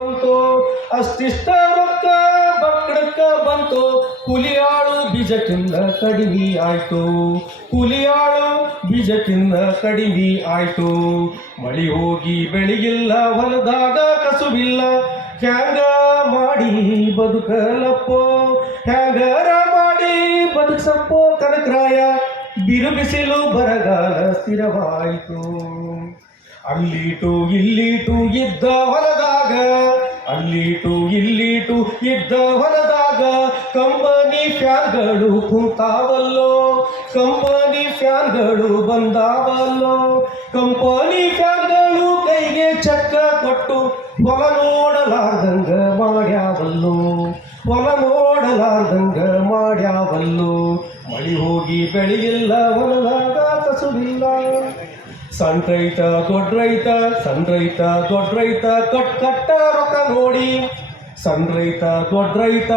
ಬಂತು ಅಷ್ಟಿಷ್ಟ ರೊಕ್ಕ ಬಕ್ಕಡಕ್ಕ ಬಂತು. ಹುಲಿಯಾಳು ಬೀಜಕ್ಕಿಂತ ಕಡಿಮೆ ಆಯ್ತು. ಹುಲಿಯಾಳು ಬೀಜಕ್ಕಿಂತ ಕಡಿಮೆ ಆಯ್ತು. ಮಳಿ ಹೋಗಿ ಬೆಳಿಗಿಲ್ಲ, ಹೊಲದಾಗ ಕಸುಬಿಲ್ಲ. ಹ್ಯಾಂಗ ಮಾಡಿ ಬದುಕಲಪ್ಪೋ, ಹ್ಯಾಂಗರ ಮಾಡಿ ಬದುಕ್ಸಪ್ಪೋ ಕನಕರಾಯ. ಬಿರು ಬಿಸಿಲು ಬರಗಾಲ ಸ್ಥಿರವಾಯಿತು. ಅಲ್ಲಿಟು ಇಲ್ಲಿಟು ಇದ್ದ ಹೊಲದಾಗ, ಅಲ್ಲಿಟು ಇಲ್ಲಿಟು ಇದ್ದ ಹೊಲದಾಗ ಕಂಪನಿ ಫ್ಯಾನ್ಗಳು ಕುಂತಾವಲ್ಲೋ, ಕಂಪನಿ ಫ್ಯಾನ್ಗಳು ಬಂದಾವಲ್ಲೋ. ಕಂಪನಿ ಫ್ಯಾನ್ಗಳು ಕೈಗೆ ಚಕ್ಕ ಕೊಟ್ಟು ಹೊಲ ನೋಡಲಾರ್ದಂಗ ಮಾಡ್ಯಾವಲ್ಲೋ, ಹೊಲ ನೋಡಲಾರ್ದಂಗ ಮಾಡ್ಯಾವಲ್ಲೋ. ಮಳಿ ಹೋಗಿ ಬೆಳೆಯಿಲ್ಲ, ಹೊಲದಾಗ ಕಸುಬಿಲ್ಲ. ಸಣ್ಣ ರೈತ ದೊಡ್ಡ ರೈತ, ಸಣ್ಣ ರೈತ ದೊಡ್ಡ ರೈತ ಕಟ್ಟ ರೊಕ್ಕ ನೋಡಿ. ಸಣ್ಣ ರೈತ ದೊಡ್ಡ ರೈತ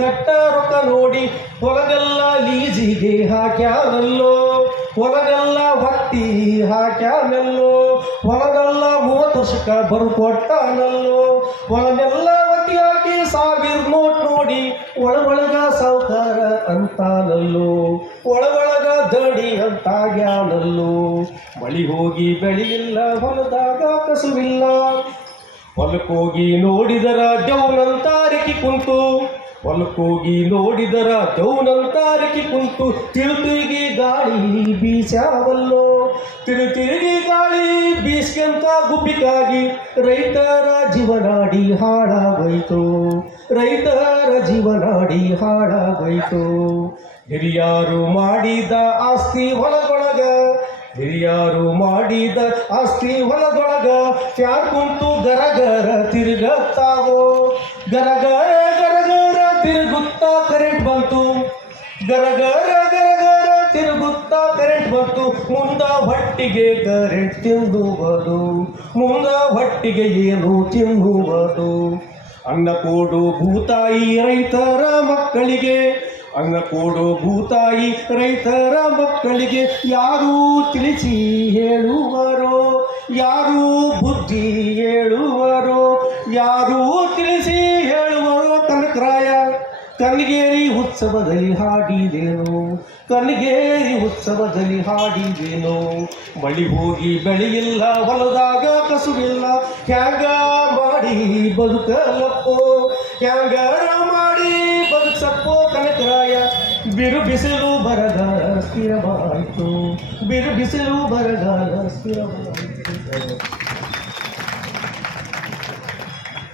ಕಟ್ಟ ರೊಕ್ಕ ನೋಡಿ. ಹೊಲಗೆಲ್ಲ ಲೀಜಿಗೆ ಹಾಕ್ಯಾನಲ್ಲೋ, ಹೊಲಗೆಲ್ಲ ಹೊಟ್ಟಿ ಹಾಕ್ಯಾನಲ್ಲೋ. ಹೊಲಗೆಲ್ಲ 30 ವರ್ಷಕ್ಕೆ ಬರ್ಕೊಟ್ಟಾನಲ್ಲೋ. ಹೊಲಗೆಲ್ಲ ಹೊಟ್ಟಿ ಹಾಕಿ 1000 ನೋಟ್ ನೋಡಿ ಒಳಗ ಸಾವುಕಾರ ಅಂತಾನಲ್ಲೋ, ಒಳಗ ದಡಿ ಅಂತಾಗ್ಯಾನಲ್ಲೋ. ಮಳಿ ಹೋಗಿ ಬೆಳೆಯಿಲ್ಲ, ಹೊಲದಾಗ ಕಸುವಿಲ್ಲ. ಹೊಲಕ್ಕೋಗಿ ನೋಡಿದರ ಜೌನಂತಾರಿಕಿ ಕುಂತು, ಹೊಲಕ್ಕೋಗಿ ನೋಡಿದರ ಜೌನಂತಾರಿಕಿ ಕುಂತು. ತಿರುತಿರುಗಿ ಗಾಳಿ ಬೀಸ್ಯಾವಲ್ಲೋ, ತಿರುತಿರುಗಿ ಗಾಳಿ ಬೀಸ್ಕೆಂತ ಗುಬ್ಬಿಗಾಗಿ ರೈತರ ಜೀವನಾಡಿ ಹಾಳಾಗೋಯ್ತು, ರೈತರ ಜೀವನಾಡಿ ಹಾಳಾಗೋಯ್ತು. ಹಿರಿಯಾರು ಮಾಡಿದ ಆಸ್ತಿ ಹೊಲದೊಳಗ, ಹಿರಿಯಾರು ಮಾಡಿದ ಆಸ್ತಿ ಹೊಲದೊಳಗ ಫ್ಯಾನ್ ಕುಂತು ಗರಗರ ತಿರುಗತ್ತಾವೋ. ಗರಗರ ಗರಗರ ತಿರುಗುತ್ತಾ ಕರೆಂಟ್ ಬಂತು, ಗರಗರ ಗರಗರ ತಿರುಗುತ್ತಾ ಕರೆಂಟ್ ಬಂತು. ಮುಂದ ಹೊಟ್ಟಿಗೆ ಕರೆಂಟ್ ತಿನ್ನುವುದು, ಮುಂದ ಹೊಟ್ಟಿಗೆ ಏನು ತಿನ್ನುವುದು. ಅನ್ನ ಕೊಡು ಭೂತಾಯಿ ರೈತರ ಮಕ್ಕಳಿಗೆ, ಅನ್ನ ಕೊಡು ಭೂತಾಯಿ ರೈತರ ಮಕ್ಕಳಿಗೆ. ಯಾರೂ ತಿಳಿಸಿ ಹೇಳುವರೋ, ಯಾರೂ ಬುದ್ಧಿ ಹೇಳುವರೋ, ಯಾರೂ ತಿಳಿಸಿ ಹೇಳುವರೋ ಕನಕರಾಯ. ಕನಗೇರಿ ಉತ್ಸವದಲ್ಲಿ ಹಾಡಿದೇನೋ, ಕನಗೇರಿ ಉತ್ಸವದಲ್ಲಿ ಹಾಡಿದೇನೋ. ಮಳಿ ಹೋಗಿ ಬೆಳೆಯಿಲ್ಲ, ಹೊಲದಾಗ ಕಸುವಿಲ್ಲ. ಹ್ಯಾಂಗ ಮಾಡಿ ಬದುಕಲಪ್ಪೋ, ಹ್ಯಾಂಗರ ಮಾಡಿ ಬದುಕ್ಸಪ್ಪೋ ಕನಕರಾಯ. ಬಿರು ಬಿಸಿಲು ಬರಗಾಲ ಸ್ಥಿರವಾಯಿತು, ಬಿರು ಬಿಸಿಲು ಬರಗಾಲ ಸ್ಥಿರವಾಯಿತು.